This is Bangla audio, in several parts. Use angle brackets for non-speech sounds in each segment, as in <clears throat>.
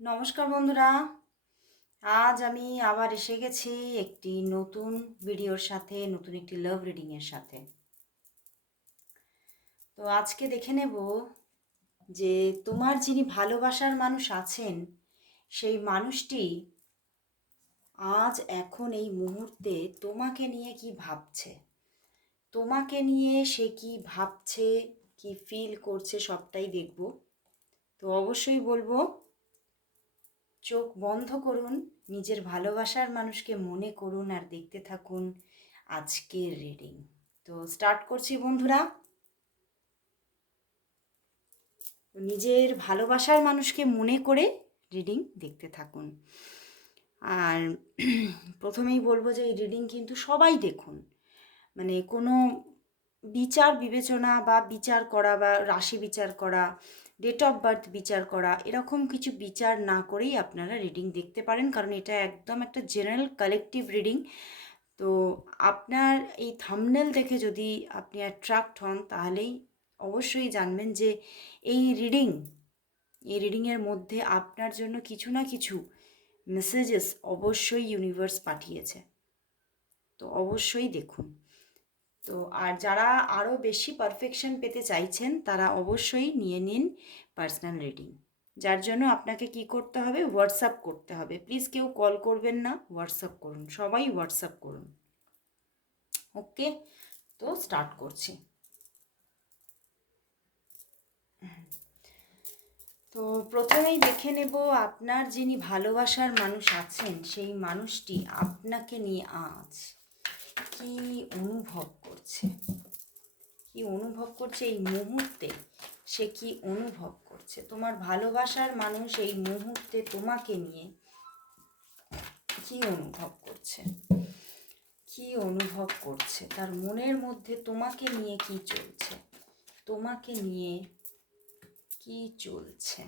নমস্কার বন্ধুরা। আজ আমি আবার এসে গেছি একটি নতুন ভিডিওর সাথে, নতুন একটি লাভ রিডিংয়ের সাথে। তো আজকে দেখে নেব যে তোমার যিনি ভালোবাসার মানুষ আছেন, সেই মানুষটি আজ এখন এই মুহূর্তে তোমাকে নিয়ে কি ভাবছে? তোমাকে নিয়ে সে কি ভাবছে, কি ফিল করছে, সবটাই দেখব। তো অবশ্যই বলব চোখ বন্ধ করুন, নিজের ভালোবাসার মানুষকে মনে করুন আর দেখতে থাকুন আজকের রিডিং তো স্টার্ট করছি বন্ধুরা। নিজের ভালোবাসার মানুষকে মনে করে রিডিং দেখতে থাকুন। আর <clears throat> প্রথমেই বলব যে এই রিডিং কিন্তু সবাই দেখুন। মানে কোনো বিচার বিবেচনা বা বিচার করা বা রাশি বিচার করা ডেট অফ বার্থ বিচার করা, এরকম কিছু বিচার না করেই আপনারা রিডিং দেখতে পারেন। কারণ এটা একদম একটা জেনারেল কালেকটিভ রিডিং তো আপনার এই থামনেল দেখে যদি আপনি অ্যাট্রাক্ট হন, তাহলেই অবশ্যই জানবেন যে এই রিডিং এই রিডিংয়ের মধ্যে আপনার জন্য কিছু না কিছু মেসেজেস অবশ্যই ইউনিভার্স পাঠিয়েছে। তো অবশ্যই দেখুন। তো আর যারা আরও বেশি পারফেকশন পেতে চাইছেন, তারা অবশ্যই নিয়ে নিন পার্সোনাল রিডিং যার জন্য আপনাকে কি করতে হবে? হোয়াটসঅ্যাপ করতে হবে। প্লিজ কেউ কল করবেন না হোয়াটসঅ্যাপ করুন। সবাই হোয়াটসঅ্যাপ করুন। ওকে তো স্টার্ট করছি। তো প্রথমেই দেখে নেব, আপনার যিনি ভালোবাসার মানুষ আছেন, সেই মানুষটি আপনাকে নিয়ে আজ কি অনুভব করছে? কি অনুভব করছে এই মুহূর্তে? সে কি অনুভব করছে? তোমার ভালোবাসার মানুষ এই মুহূর্তে তোমাকে নিয়ে কি অনুভব করছে? কি অনুভব করছে? তার মনের মধ্যে তোমাকে নিয়ে কি চলছে? তোমাকে নিয়ে কি চলছে?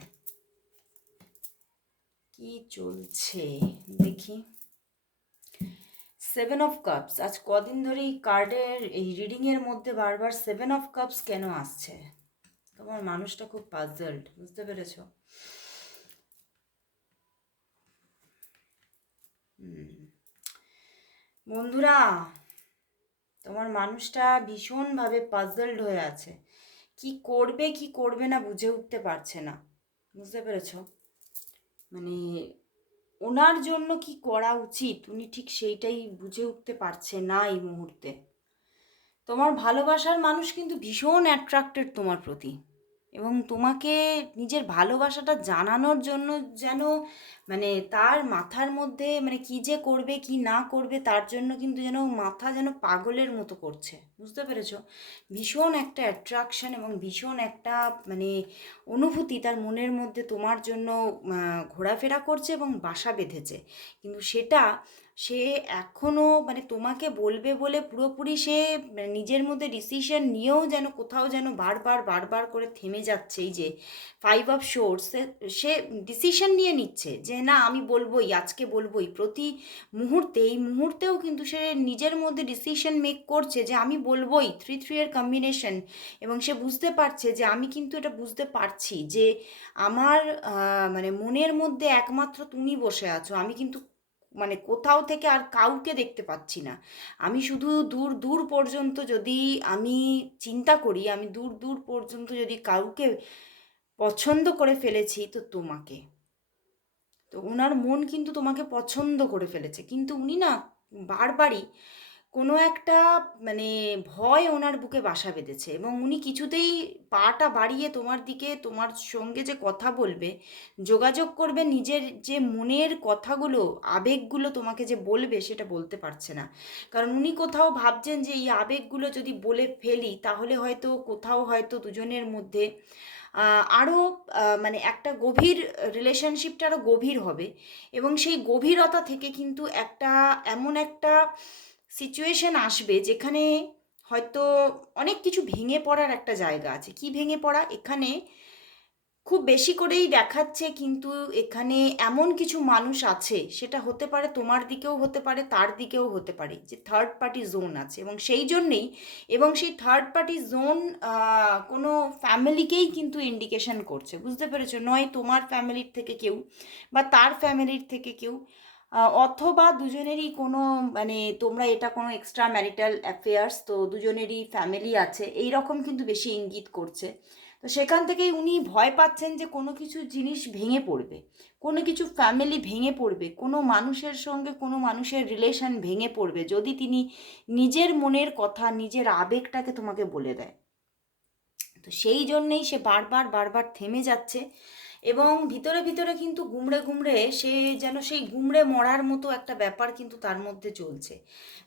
কি চলছে? দেখি। সেভেন অফ কাপস আজ কদিন ধরে এই কার্ডের এই রিডিংয়ের মধ্যে বারবার সেভেন অফ কাপস কেন আসছে? তোমার মানুষটা খুব পাজলড বুঝতে পেরেছ? বন্ধুরা, তোমার মানুষটা ভীষণভাবে পাজলড হয়ে আছে। কি করবে কি করবে না বুঝে উঠতে পারছে না। বুঝতে পেরেছ? মানে ওনার জন্য কি করা উচিত? উনি ঠিক সেইটাই বুঝে উঠতে পারছে না এই মুহূর্তে। তোমার ভালোবাসার মানুষ কিন্তু ভীষণ অ্যাট্রাক্টেড তোমার প্রতি। এবং তোমাকে নিজের ভালোবাসাটা জানানোর জন্য যেন মানে তার মাথার মধ্যে মানে কি যে করবে, কি না করবে, তার জন্য কিন্তু যেন মাথা যেন পাগলের মতো করছে। বুঝতে পেরেছ? ভীষণ একটা অ্যাট্রাকশন এবং ভীষণ একটা মানে অনুভূতি তার মনের মধ্যে তোমার জন্য ঘোরাফেরা করছে এবং বাসা বেঁধেছে। কিন্তু সেটা সে এখনও মানে তোমাকে বলবে বলে পুরোপুরি সে মানে নিজের মধ্যে ডিসিশন নিয়েও যেন কোথাও যেন বারবার বারবার করে থেমে যাচ্ছে। এই যে ফাইভ অফ শোর্স সে ডিসিশন নিয়ে নিচ্ছে যে না, আমি বলবোই, আজকে বলবোই। প্রতি মুহূর্তে, এই মুহূর্তেও কিন্তু সে নিজের মধ্যে ডিসিশন মেক করছে যে আমি বলবোই থ্রি থ্রি এর কম্বিনেশন এবং সে বুঝতে পারছে যে আমি কিন্তু এটা বুঝতে পারছি যে আমার মানে মনের মধ্যে একমাত্র তুমি বসে আছো। আমি কিন্তু মানে কোথাও থেকে আর কাউকে দেখতে পাচ্ছি না। আমি শুধু দূর দূর পর্যন্ত যদি আমি চিন্তা করি, আমি দূর দূর পর্যন্ত যদি কাউকে পছন্দ করে ফেলেছি, তো তোমাকে। তো ওনার মন কিন্তু তোমাকে পছন্দ করে ফেলেছে। কিন্তু উনি না বারবারই কোনো একটা মানে ভয় ওনার বুকে বাসা বেঁধেছে এবং উনি কিছুতেই পাটা বাড়িয়ে তোমার দিকে, তোমার সঙ্গে যে কথা বলবে, যোগাযোগ করবে, নিজের যে মনের কথাগুলো, আবেগগুলো তোমাকে যে বলবে সেটা বলতে পারছে না। কারণ উনি কোথাও ভাবছেন যে এই আবেগগুলো যদি বলে ফেলি, তাহলে হয়তো কোথাও হয়তো দুজনের মধ্যে আরও মানে একটা গভীর রিলেশনশিপটা আরও গভীর হবে। এবং সেই গভীরতা থেকে কিন্তু একটা এমন একটা সিচুয়েশন আসবে যেখানে হয়তো অনেক কিছু ভেঙে পড়ার একটা জায়গা আছে। কি ভেঙে পড়া? এখানে খুব বেশি করেই দেখাচ্ছে কিন্তু এখানে এমন কিছু মানুষ আছে, সেটা হতে পারে তোমার দিকেও হতে পারে, তার দিকেও হতে পারে, যে থার্ড পার্টি জোন আছে। এবং সেই জন্যেই, এবং সেই থার্ড পার্টি জোন কোনো ফ্যামিলিকেই কিন্তু ইন্ডিকেশন করছে। বুঝতে পেরেছ? নয় তোমার ফ্যামিলির থেকে কেউ বা তার ফ্যামিলির থেকে কেউ অথবা দুজনেরই কোনো মানে তোমরা এটা কোনো এক্সট্রা ম্যারিটাল অ্যাফেয়ার্স তো দুজনেরই ফ্যামিলি আছে এই রকম কিন্তু বেশি ইঙ্গিত করছে। তো সেখান থেকেই উনি ভয় পাচ্ছেন যে কোনো কিছু জিনিস ভেঙে পড়বে। কোনো কিছু ফ্যামিলি ভেঙে পড়বে, কোনো মানুষের সঙ্গে কোনো মানুষের রিলেশন ভেঙে পড়বে যদি তিনি নিজের মনের কথা, নিজের আবেগটাকে তোমাকে বলে দেয়। তো সেই জন্যেই সে বারবার বারবার থেমে যাচ্ছে এবং ভিতরে ভিতরে কিন্তু গুমড়ে গুমড়ে সে যেন সেই গুমড়ে মরার মতো একটা ব্যাপার কিন্তু তার মধ্যে চলছে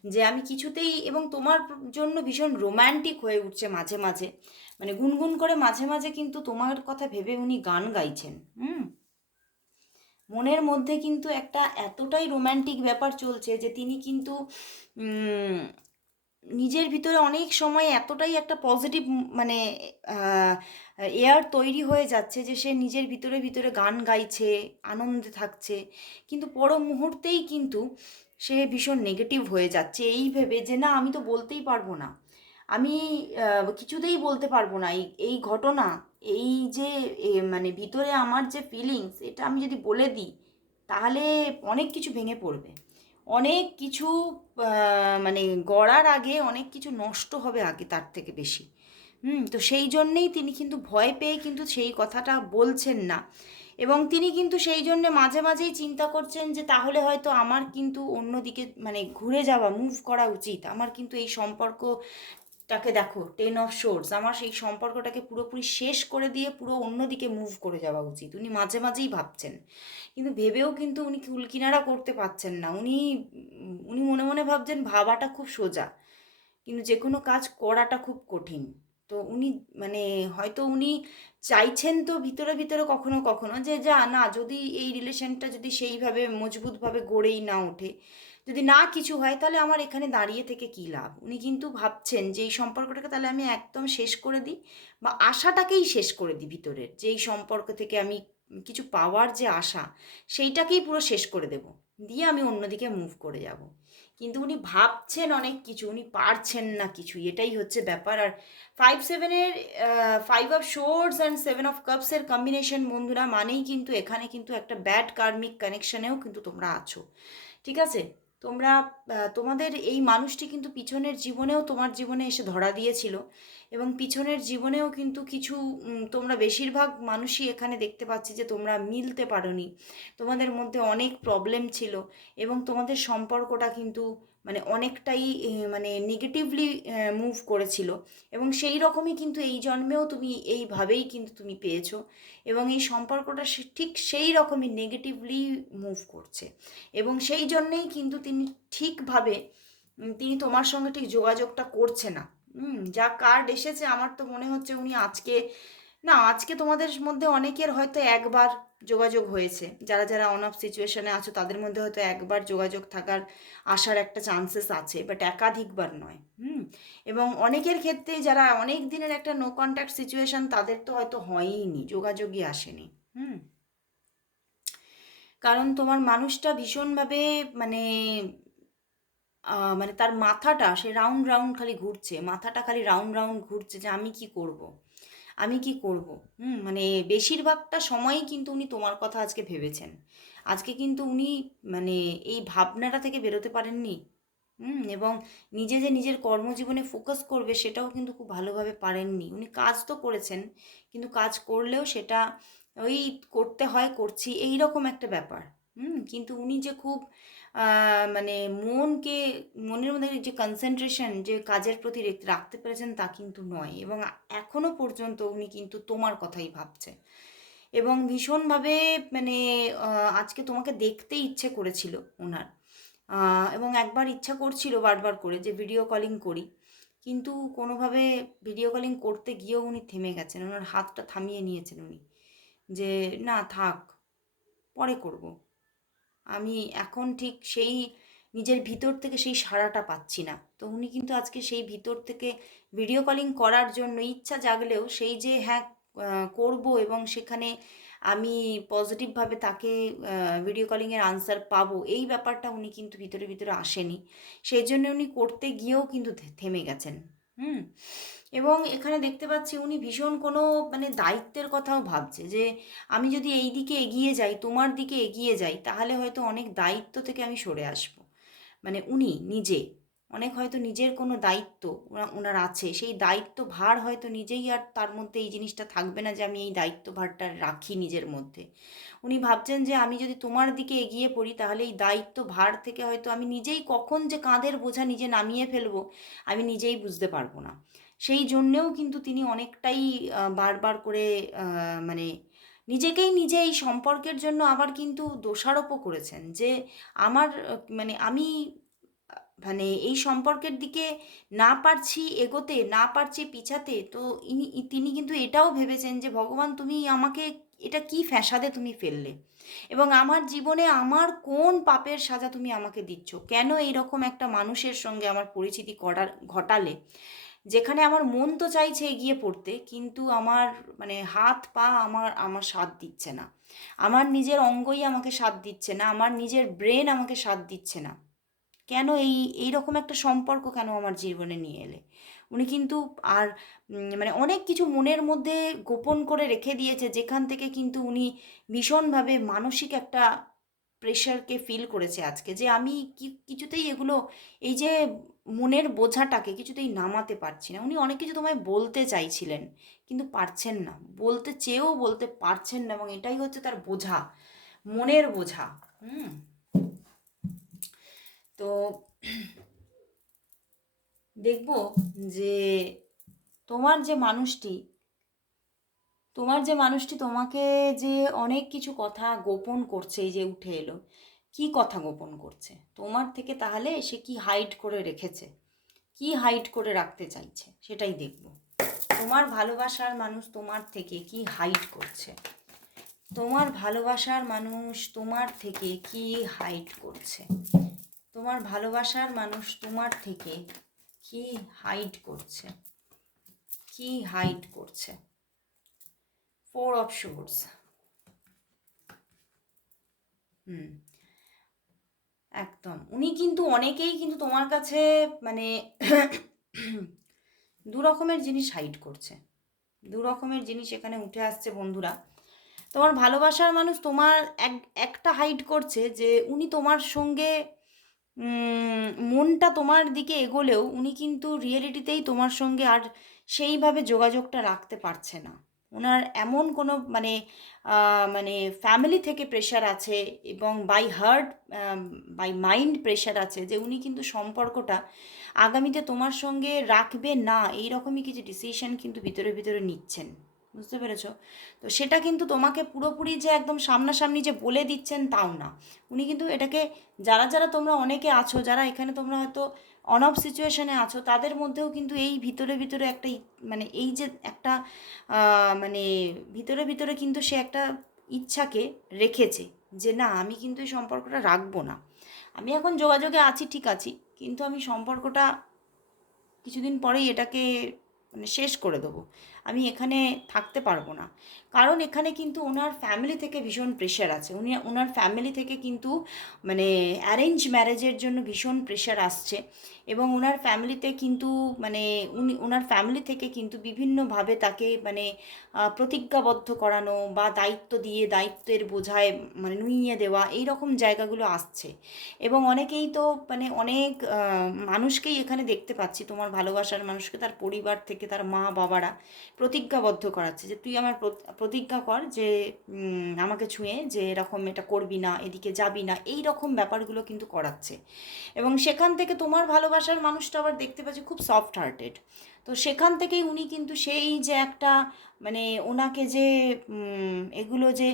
যে আমি কিছুতেই এবং তোমার জন্য ভীষণ রোম্যান্টিক হয়ে উঠছে মাঝে মাঝে। মানে গুনগুন করে মাঝে মাঝে কিন্তু তোমার কথা ভেবে উনি গান গাইছেন, হুম? মনের মধ্যে কিন্তু একটা এতটাই রোম্যান্টিক ব্যাপার চলছে যে তিনি কিন্তু নিজের ভিতরে অনেক সময় এতটাই একটা পজিটিভ মানে এয়ার তৈরি হয়ে যাচ্ছে যে সে নিজের ভিতরে ভিতরে গান গাইছে, আনন্দে থাকছে। কিন্তু পর মুহূর্তেই কিন্তু সে ভীষণ নেগেটিভ হয়ে যাচ্ছে। এই ভেবে যে না, আমি তো বলতেই পারব না। আমি কিছুতেই বলতে পারব না। এই এই ঘটনা, এই যে মানে ভিতরে আমার যে ফিলিংস এটা আমি যদি বলে দিই, তাহলে অনেক কিছু ভেঙে পড়বে। অনেক কিছু মানে গড়ার আগে অনেক কিছু নষ্ট হবে আগে তার থেকে বেশি। হুম, তো সেই জন্যেই তিনি কিন্তু ভয় পেয়ে কিন্তু সেই কথাটা বলছেন না। এবং তিনি কিন্তু সেই জন্যে মাঝে মাঝেই চিন্তা করছেন যে, তাহলে হয়তো আমার কিন্তু অন্যদিকে মানে ঘুরে যাওয়া মুভ করা উচিত। আমার কিন্তু এই সম্পর্কটাকে দেখো টেন অফ শোর্স আমার সেই সম্পর্কটাকে পুরোপুরি শেষ করে দিয়ে পুরো অন্যদিকে মুভ করে যাওয়া উচিত। উনি মাঝে মাঝেই ভাবছেন। কিন্তু ভেবেও কিন্তু উনি কুলকিনারা করতে পারছেন না। উনি উনি মনে মনে ভাবছেন ভাবাটা খুব সোজা। কিন্তু যে কোনো কাজ করাটা খুব কঠিন। তো উনি মানে হয়তো উনি চাইছেন তো ভিতরে ভিতরে কখনো কখনো যে, যা, না, যদি এই রিলেশনটা যদি সেইভাবে মজবুতভাবে গড়েই না ওঠে যদি না কিছু হয়, তাহলে আমার এখানে দাঁড়িয়ে থেকে কী লাভ? উনি কিন্তু ভাবছেন যে এই সম্পর্কটাকে তাহলে আমি একদম শেষ করে দিই বা আশাটাকেই শেষ করে দিই ভিতরের। যে এই সম্পর্ক থেকে আমি কিছু পাওয়ার যে আশা, সেইটাকেই পুরো শেষ করে দেব। দিয়ে আমি অন্যদিকে মুভ করে যাব। কিন্তু উনি ভাবছেন অনেক কিছু, উনি পারছেন না কিছু, এটাই হচ্ছে ব্যাপার। আর ফাইভ সেভেনের five of swords and seven of কাপসের combination বন্ধুরা মানেই কিন্তু এখানে কিন্তু একটা ব্যাড কার্মিক কানেকশানেও কিন্তু তোমরা আছো। ঠিক আছে? তোমরা তোমাদের এই মানুষটি কিন্তু পিছনের জীবনেও তোমার জীবনে এসে ধরা দিয়েছিল এবং পিছনের জীবনেও কিন্তু কিছু তোমরা বেশিরভাগ মানুষই এখানে দেখতে পাচ্ছি যে তোমরা মিলতে পারোনি। তোমাদের মধ্যে অনেক প্রবলেম ছিল এবং তোমাদের সম্পর্কটা কিন্তু মানে অনেকটাই মানে নেগেটিভলি মুভ করেছিল। এবং সেই রকমই কিন্তু এই জন্মেও তুমি এইভাবেই কিন্তু তুমি পেয়েছ। এবং এই সম্পর্কটা ঠিক সেই রকমই নেগেটিভলি মুভ করছে। এবং সেই জন্যেই কিন্তু তিনি ঠিকভাবে তিনি তোমার সঙ্গে ঠিক যোগাযোগটা করছে না। যা কার্ড এসেছে, আমার তো মনে হচ্ছে উনি আজকে, না, আজকে তোমাদের মধ্যে অনেকের হয়তো একবার যোগাযোগ হয়েছে। যারা যারা অন অফ সিচুয়েশনে আছো, তাদের মধ্যে হয়তো একবার যোগাযোগ থাকার আসার একটা চান্সেস আছে বাট একাধিকবার নয়, হুম? এবং অনেকের ক্ষেত্রে যারা অনেক দিনের একটা নো কন্ট্যাক্ট সিচুয়েশন তাদের তো হয়তো হয়ইনি, যোগাযোগই আসেনি, হুম? কারণ তোমার মানুষটা ভীষণভাবে মানে মানে তার মাথাটা সে রাউন্ড রাউন্ড খালি ঘুরছে, মাথাটা খালি রাউন্ড রাউন্ড ঘুরছে যে আমি কি করব? আমি কি করব? হুম মানে বেশিরভাগটা সময়ই কিন্তু উনি তোমার কথা আজকে ভেবেছেন। আজকে কিন্তু উনি মানে এই ভাবনাটা থেকে বেরোতে পারেননি। হুম, এবং নিজে যে নিজের কর্মজীবনে ফোকাস করবে সেটাও কিন্তু খুব ভালোভাবে পারেননি। উনি কাজ তো করেছেন, কিন্তু কাজ করলেও সেটা ওই করতে হয়, করছি এই রকম একটা ব্যাপার। হুম, কিন্তু উনি যে খুব মানে মনকে, মনের মধ্যে যে কনসেন্ট্রেশন যে কাজের প্রতি রাখতে পেরেছেন তা কিন্তু নয় এবং এখনও পর্যন্ত উনি কিন্তু তোমার কথাই ভাবছে এবং ভীষণভাবে মানে আজকে তোমাকে দেখতে ইচ্ছে করেছিল ওনার। এবং একবার ইচ্ছা করছিল বারবার করে যে ভিডিও কলিং করি, কিন্তু কোনোভাবে ভিডিও কলিং করতে গিয়েও উনি থেমে গেছেন, ওনার হাতটা থামিয়ে নিয়েছেন উনি। যে, না থাক, পরে করব। আমি এখন ঠিক সেই নিজের ভিতর থেকে সেই সাড়াটা পাচ্ছি না। তো উনি কিন্তু আজকে সেই ভিতর থেকে ভিডিও কলিং করার জন্য ইচ্ছা জাগলেও সেই যে হ্যাঁ করব এবং সেখানে আমি পজিটিভভাবে তাকে ভিডিও কলিংয়ের আনসার পাবো, এই ব্যাপারটা উনি কিন্তু ভিতরে ভিতরে আসেনি। সেই জন্য উনি করতে গিয়েও কিন্তু থেমে গেছেন। হুম। এবং এখানে দেখতে পাচ্ছি উনি ভীষণ কোনো মানে দায়িত্বের কথাও ভাবছে যে আমি যদি এই দিকে এগিয়ে যাই, তোমার দিকে এগিয়ে যাই, তাহলে হয়তো অনেক দায়িত্ব থেকে আমি সরে আসব। মানে উনি নিজে অনেক হয়তো নিজের কোনো দায়িত্ব ওনার আছে, সেই দায়িত্ব ভার হয়তো নিজেই আর তার মধ্যে এই জিনিসটা থাকবে না যে আমি এই দায়িত্ব ভারটা রাখি নিজের মধ্যে। উনি ভাবছেন যে আমি যদি তোমার দিকে এগিয়ে পড়ি তাহলে এই দায়িত্ব ভার থেকে হয়তো আমি নিজেই কখন যে কাঁধের বোঝা নিজে নামিয়ে ফেলব, আমি নিজেই বুঝতে পারব না। সেই জন্যেও কিন্তু তিনি অনেকটাই বারবার করে মানে নিজেকেই নিজে এই সম্পর্কের জন্য আবার কিন্তু দোষারোপও করেছেন যে আমার মানে আমি মানে এই সম্পর্কের দিকে না পারছি এগোতে, না পারছি পিছাতে, তো তিনি কিন্তু এটাও ভেবেছেন যে, ভগবান, তুমি আমাকে এটা কি ফ্যাসাদে তুমি ফেললে? এবং আমার জীবনে আমার কোন পাপের সাজা তুমি আমাকে দিচ্ছ? কেন এইরকম একটা মানুষের সঙ্গে আমার পরিচিতি করার, ঘটালে? যেখানে আমার মন তো চাইছে এগিয়ে পড়তে, কিন্তু আমার মানে হাত, পা আমার আমার সাথ দিচ্ছে না। আমার নিজের অঙ্গই আমাকে সাথ দিচ্ছে না, আমার নিজের ব্রেন আমাকে সাথ দিচ্ছে না। কেন এই, এইরকম একটা সম্পর্ক কেন আমার জীবনে নিয়ে এলে? উনি কিন্তু আর মানে অনেক কিছু মনের মধ্যে গোপন করে রেখে দিয়েছে, যেখান থেকে কিন্তু উনি ভীষণভাবে মানসিক একটা প্রেশারকে ফিল করেছে আজকে, যে আমি কি, কিছুতেই এগুলো, এই যে মনের বোঝাটাকে কিছুতেই নামাতে পারছি না। উনি অনেক কিছু তোমায় বলতে চাইছিলেন, কিন্তু পারছেন না। বলতে চেয়েও বলতে পারছেন না এবং এটাই হচ্ছে তার বোঝা, মনের বোঝা, হুম? তো দেখব যে তোমার যে মানুষটি, তোমার যে মানুষটি তোমাকে যে অনেক কিছু কথা গোপন করছে, এই যে উঠে এলো, কি কথা গোপন করছে? তোমার থেকে তাহলে সে কি হাইড করে রেখেছে? কি হাইড করে রাখতে চাইছে? সেটাই দেখব। তোমার ভালোবাসার মানুষ তোমার থেকে কি হাইড করছে? তোমার ভালোবাসার মানুষ তোমার থেকে কি হাইড করছে? তোমার ভালোবাসার মানুষ তোমার থেকে কি হাইড করছে? কি হাইড করছে? ফোর অফ শোর্স হুম, একদম। উনি কিন্তু অনেকেই কিন্তু তোমার কাছে মানে দু রকমের জিনিস হাইড করছে। দু রকমের জিনিস এখানে উঠে আসছে বন্ধুরা। তোমার ভালোবাসার মানুষ তোমার এক, একটা হাইড করছে যে উনি তোমার সঙ্গে মনটা তোমার দিকে এগোলেও উনি কিন্তু রিয়েলিটিতেই তোমার সঙ্গে আর সেইভাবে যোগাযোগটা রাখতে পারছে না। ওনার এমন কোনো মানে মানে ফ্যামিলি থেকে প্রেশার আছে এবং by heart by mind pressure আছে যে উনি কিন্তু সম্পর্কটা আগামীতে তোমার সঙ্গে রাখবে না এই রকমই কিছু ডিসিশন কিন্তু ভিতরে ভিতরে নিচ্ছেন। বুঝতে পেরেছ? তো সেটা কিন্তু তোমাকে পুরোপুরি যে একদম সামনাসামনি যে বলে দিচ্ছেন তাও না। উনি কিন্তু এটাকে, যারা যারা তোমরা অনেকে আছো, যারা এখানে তোমরা হয়তো অন অফ সিচুয়েশনে আছো, তাদের মধ্যেও কিন্তু এই ভিতরে ভিতরে একটা মানে এই যে একটা মানে ভিতরে ভিতরে কিন্তু সে একটা ইচ্ছাকে রেখেছে যে না, আমি কিন্তু এই সম্পর্কটা রাখব না। আমি এখন যোগাযোগে আছি, ঠিক আছি, কিন্তু আমি সম্পর্কটা কিছুদিন পরেই এটাকে মানে শেষ করে দেবো। আমি এখানে থাকতে পারব না। কারণ এখানে কিন্তু ওনার ফ্যামিলি থেকে ভীষণ প্রেশার আছে। উনি, ওনার ফ্যামিলি থেকে কিন্তু মানে অ্যারেঞ্জ ম্যারেজের জন্য ভীষণ প্রেশার আসছে এবং ওনার ফ্যামিলিতে কিন্তু মানে উনি, ওনার ফ্যামিলি থেকে কিন্তু বিভিন্নভাবে তাকে মানে প্রতিজ্ঞাবদ্ধ করানো বা দায়িত্ব দিয়ে দায়িত্বের বোঝায় মানে নুইয়ে দেওয়া এই রকম জায়গাগুলো আসছে। এবং অনেকেই তো মানে অনেক মানুষকেই এখানে দেখতে পাচ্ছি, তোমার ভালোবাসার মানুষকে তার পরিবার থেকে তার মা বাবারা প্রতিজ্ঞাবদ্ধ করাচ্ছে যে, তুই আমার প্রতিজ্ঞা কর যে আমাকে ছুঁয়ে যে এরকম এটা করবি না, এদিকে যাবি না, এই রকম ব্যাপারগুলো কিন্তু করাচ্ছে। এবং সেখান থেকে তোমার ভালোবাসার মানুষটা আবার দেখতে পাচ্ছি খুব সফট হার্টেড তো সেখান থেকেই উনি কিন্তু সেই যে একটা মানে ওনাকে যে এগুলো যে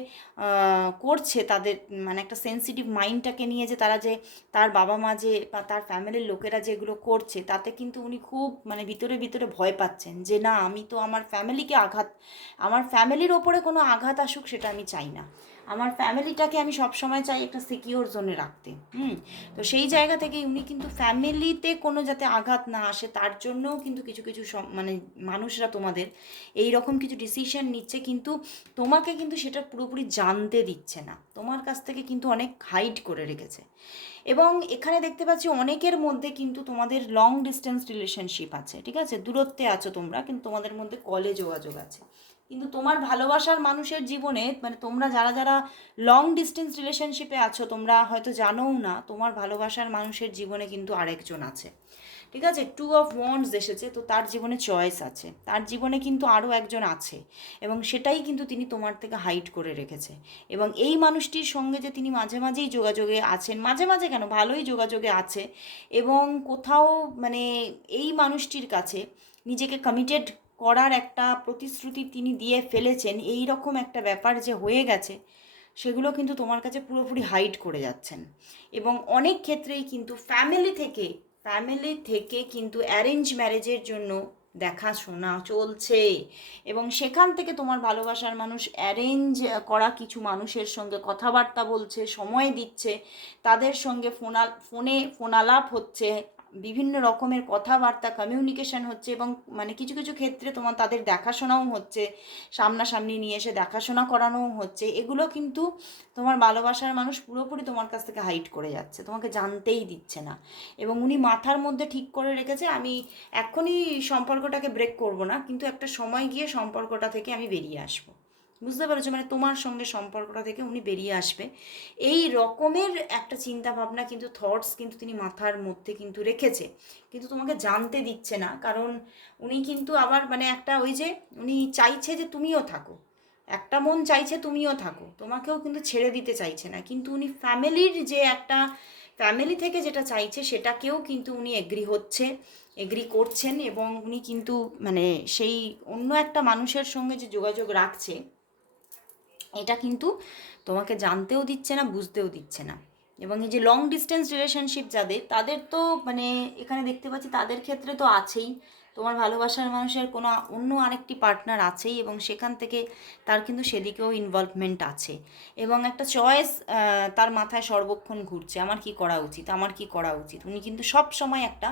করছে তাদের মানে একটা সেন্সিটিভ মাইন্ডটাকে নিয়ে যে তারা যে, তার বাবা মা যে বা তার ফ্যামিলির লোকেরা যে এগুলো করছে, তাতে কিন্তু উনি খুব মানে ভিতরে ভিতরে ভয় পাচ্ছেন যে না, আমি তো আমার ফ্যামিলিকে আঘাত, আমার ফ্যামিলির ওপরে কোনো আঘাত আসুক সেটা আমি চাই না। আমার ফ্যামিলিটাকে আমি সবসময় চাই একটা সিকিওর জোনে রাখতে, হুম? তো সেই জায়গা থেকে উনি কিন্তু ফ্যামিলিতে কোনো যাতে আঘাত না আসে, তার জন্যও কিন্তু কিছু কিছু মানে মানুষরা তোমাদের এই রকম কিছু ডিসিশন নিচ্ছে, কিন্তু তোমাকে কিন্তু সেটা পুরোপুরি জানতে দিচ্ছে না। তোমার কাছ থেকে কিন্তু অনেক হাইড করে রেখেছে। এবং এখানে দেখতে পাচ্ছি অনেকের মধ্যে কিন্তু তোমাদের লং ডিস্টেন্স রিলেশনশিপ আছে, ঠিক আছে? দূরত্বে আছো তোমরা, কিন্তু তোমাদের মধ্যে কলে যোগাযোগ আছে। কিন্তু তোমার ভালোবাসার মানুষের জীবনে মানে তোমরা যারা যারা লং ডিস্টেন্স রিলেশনশিপে আছো, তোমরা হয়তো জানোও না, তোমার ভালোবাসার মানুষের জীবনে কিন্তু আরেকজন আছে। ঠিক আছে? টু অফ ওয়ান্ডস এসেছে, তো তার জীবনে চয়েস আছে। তার জীবনে কিন্তু আরও একজন আছে এবং সেটাই কিন্তু তিনি তোমার থেকে হাইড করে রেখেছে। এবং এই মানুষটির সঙ্গে যে তিনি মাঝে মাঝেই যোগাযোগে আছেন, মাঝে মাঝে কেন? ভালোই যোগাযোগে আছে এবং কোথাও মানে এই মানুষটির কাছে নিজেকে কমিটেড করার একটা প্রতিশ্রুতি তিনি দিয়ে ফেলেছেন এই রকম একটা ব্যাপার যে হয়ে গেছে, সেগুলো কিন্তু তোমার কাছে পুরোপুরি হাইড করে যাচ্ছেন। এবং অনেক ক্ষেত্রেই কিন্তু ফ্যামিলি থেকে ফ্যামিলি থেকে কিন্তু অ্যারেঞ্জ ম্যারেজের জন্য দেখাশোনা চলছে। এবং সেখান থেকে তোমার ভালোবাসার মানুষ অ্যারেঞ্জ করা কিছু মানুষের সঙ্গে কথাবার্তা বলছে, সময় দিচ্ছে, তাদের সঙ্গে ফোনা ফোনে ফোনালাপ হচ্ছে বিভিন্ন রকমের কথাবার্তা কমিউনিকেশন হচ্ছে এবং মানে কিছু কিছু ক্ষেত্রে তোমার তাদের দেখাশোনাও হচ্ছে, সামনাসামনি নিয়ে এসে দেখাশোনা করানোও হচ্ছে। এগুলো কিন্তু তোমার ভালোবাসার মানুষ পুরোপুরি তোমার কাছ থেকে হাইট করে যাচ্ছে, তোমাকে জানতেই দিচ্ছে না। এবং উনি মাথার মধ্যে ঠিক করে রেখেছে, আমি এখনই সম্পর্কটাকে ব্রেক করব না, কিন্তু একটা সময় গিয়ে সম্পর্কটা থেকে আমি বেরিয়ে আসব। বুঝতে পেরেছ? মানে তোমার সঙ্গে সম্পর্কটা থেকে উনি বেরিয়ে আসবে। এই রকমের একটা চিন্তা ভাবনা কিন্তু থটস কিন্তু তিনি মাথার মধ্যে কিন্তু রেখেছে। কিন্তু তোমাকে জানতে দিচ্ছে না, কারণ উনি কিন্তু আবার মানে একটা ওই যে উনি চাইছে যে তুমিও থাকো। একটা মন চাইছে তুমিও থাকো। তোমাকেও কিন্তু ছেড়ে দিতে চাইছে না। কিন্তু উনি ফ্যামিলির যে একটা, ফ্যামিলি থেকে যেটা চাইছে, সেটাকেও কিন্তু উনি এগ্রি হচ্ছে, এগ্রি করছেন এবং উনি কিন্তু মানে সেই অন্য একটা মানুষের সঙ্গে যে যোগাযোগ রাখছে এটা কিন্তু তোমাকে জানতেও দিচ্ছে না, বুঝতেও দিচ্ছে না। এবং এই যে লং ডিস্টেন্স রিলেশনশিপ যাদের, তাদের তো মানে এখানে দেখতে পাচ্ছি তাদের ক্ষেত্রে তো আছেই। তোমার ভালোবাসার মানুষের কোনো অন্য আরেকটি পার্টনার আছেই এবং সেখান থেকে তার কিন্তু সেদিকেও ইনভলভমেন্ট আছে। এবং একটা চয়েস তার মাথায় সর্বক্ষণ ঘুরছে, আমার কি করা উচিত, আমার কি করা উচিত। উনি কিন্তু সব সময় একটা,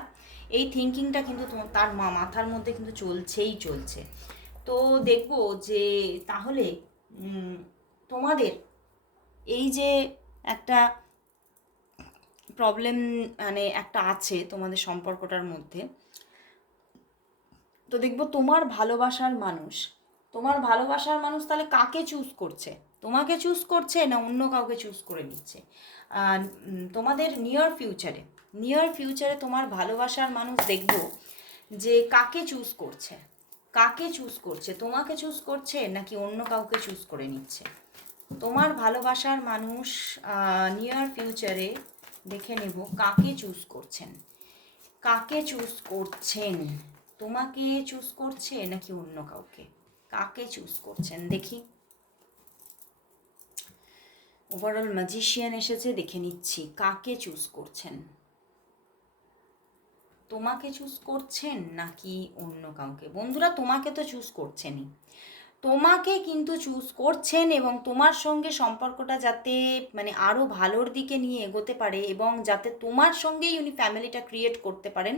এই থিঙ্কিংটা কিন্তু তার মা, মাথার মধ্যে কিন্তু চলছেই চলছে। তো দেখব যে তাহলে তোমাদের এই যে একটা প্রবলেম মানে একটা আছে তোমাদের সম্পর্কটার মধ্যে, তো দেখব তোমার ভালোবাসার মানুষ, তোমার ভালোবাসার মানুষ তাহলে কাকে চুজ করছে? তোমাকে চুজ করছে না অন্য কাউকে চুজ করে নিচ্ছে? তোমাদের নিয়ার ফিউচারে নিয়ার ফিউচারে তোমার ভালোবাসার মানুষ দেখব যে কাকে চুজ করছে? কাকে চুজ করছে? তোমাকে চুজ করছে নাকি অন্য কাউকে চুজ করে নিচ্ছে? তোমার ভালোবাসার মানুষ নিয়ার ফিউচারে দেখে নেব কাকে চুজ করছেন। কাকে চুজ করছেন? তোমাকে চুজ করছে নাকি অন্য কাউকে? কাকে চুজ করছেন? দেখি। ওভারঅল ম্যাজিশিয়ান এসেছে, দেখে নিচ্ছি। কাকে চুজ করছেন? তোমাকে চুজ করছেন নাকি অন্য কাউকে? বন্ধুরা, তোমাকে তো চুজ করছেনই। তোমাকে কিন্তু চুজ করছেন এবং তোমার সঙ্গে সম্পর্কটা যাতে মানে আরও ভালোর দিকে নিয়ে এগোতে পারে এবং যাতে তোমার সঙ্গেই উনি ফ্যামিলিটা ক্রিয়েট করতে পারেন,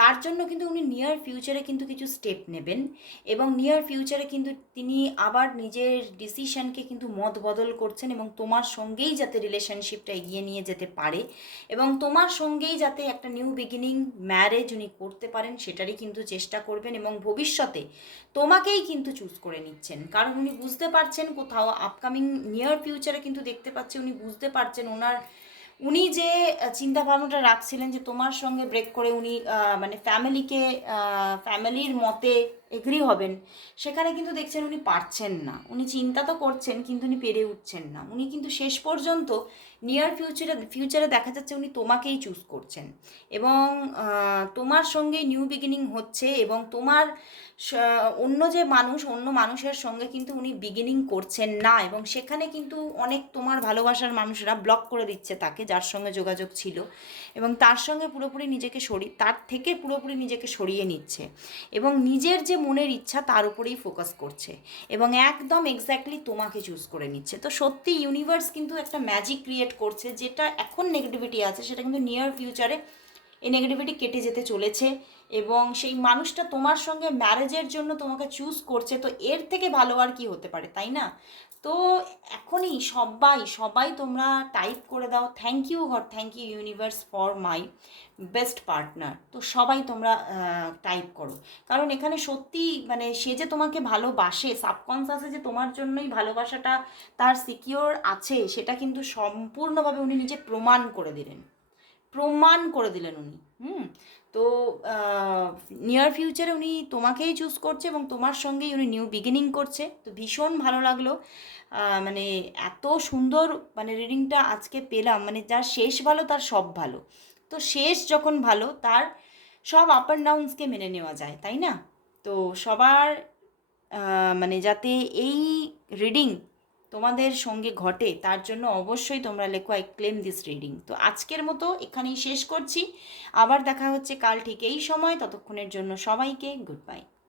তার জন্য কিন্তু উনি নিয়ার ফিউচারে কিন্তু কিছু স্টেপ নেবেন এবং নিয়ার ফিউচারে কিন্তু তিনি আবার নিজের ডিসিশনকে কিন্তু মত বদল করছেন এবং তোমার সঙ্গেই যাতে রিলেশনশিপটা এগিয়ে নিয়ে যেতে পারে এবং তোমার সঙ্গেই যাতে একটা নিউ বিগিনিং ম্যারেজ উনি করতে পারেন, সেটারই কিন্তু চেষ্টা করবেন এবং ভবিষ্যতে তোমাকেই কিন্তু চুজ করে নিচ্ছেন কারণ উনি বুঝতে পারছেন কোথাও আপকামিং নিয়ার ফিউচারে কিন্তু দেখতে পাচ্ছে উনি বুঝতে পারছেন ওনার, উনি যে চিন্তা ভাবনাটা রাখছিলেন যে তোমার সঙ্গে ব্রেক করে উনি মানে ফ্যামিলিকে ফ্যামিলির মতে এগ্রি হবেন। সেখানে কিন্তু দেখছেন উনি পারছেন না। উনি চিন্তা তো করছেন, কিন্তু উনি পেরে উঠছেন না। উনি কিন্তু শেষ পর্যন্ত নিয়ার ফিউচারে ফিউচারে দেখা যাচ্ছে উনি তোমাকেই চুজ করছেন। এবং তোমার সঙ্গেই নিউ বিগিনিং হচ্ছে এবং তোমার অন্য যে মানুষ, অন্য মানুষের সঙ্গে কিন্তু উনি বিগিনিং করছেন না এবং সেখানে কিন্তু অনেক তোমার ভালোবাসার মানুষরা ব্লক করে দিচ্ছে তাকে যার সঙ্গে যোগাযোগ ছিল। এবং তার সঙ্গে পুরোপুরি নিজেকে সরিয়ে তার থেকে পুরোপুরি নিজেকে সরিয়ে নিচ্ছে এবং নিজের যে মনের ইচ্ছা তার উপরেই ফোকাস করছে এবং একদম এক্স্যাক্টলি তোমাকে চুজ করে নিচ্ছে। তো সত্যি ইউনিভার্স কিন্তু একটা ম্যাজিক ক্রিয়েট করছে যেটা এখন নেগেটিভিটি আছে, সেটা কিন্তু নিয়ার ফিউচারে এই নেগেটিভিটি কেটে যেতে চলেছে এবং সেই মানুষটা তোমার সঙ্গে ম্যারেজের জন্য তোমাকে চুজ করছে, তো এর থেকে ভালো আর কি হতে পারে, তাই না? তো এখনই সবাই সবাই তোমরা টাইপ করে দাও thank you Har thank you universe for my best partner তো সবাই তোমরা টাইপ করো। কারণ এখানে সত্যি মানে সে যে তোমাকে ভালোবাসে সাবকনসাসে যে তোমার জন্যই ভালোবাসাটা তার সিকিওর আছে, সেটা কিন্তু সম্পূর্ণভাবে উনি নিজে প্রমাণ করে দিলেন। প্রমাণ করে দিলেন উনি, হুম? তো নিয়ার ফিউচারে উনি তোমাকেই চুজ করছে এবং তোমার সঙ্গেই উনি নিউ বিগিনিং করছে। তো ভীষণ ভালো লাগল। মানে এত সুন্দর মানে রিডিংটা আজকে পেলাম মানে যার শেষ ভালো তার সব ভালো। তো শেষ যখন ভালো, তার সব আপ অ্যান্ড ডাউনসকে মেনে নেওয়া যায়, তাই না? তো সবার মানে যাতে এই রিডিং তোমাদের সঙ্গে ঘটে, তার জন্য অবশ্যই তোমরা লেখো আই ক্লেম দিস রিডিং তো আজকের মতো এখানেই শেষ করছি। আবার দেখা হচ্ছে কাল ঠিক এই সময়। ততক্ষণের জন্য সবাইকে গুড বাই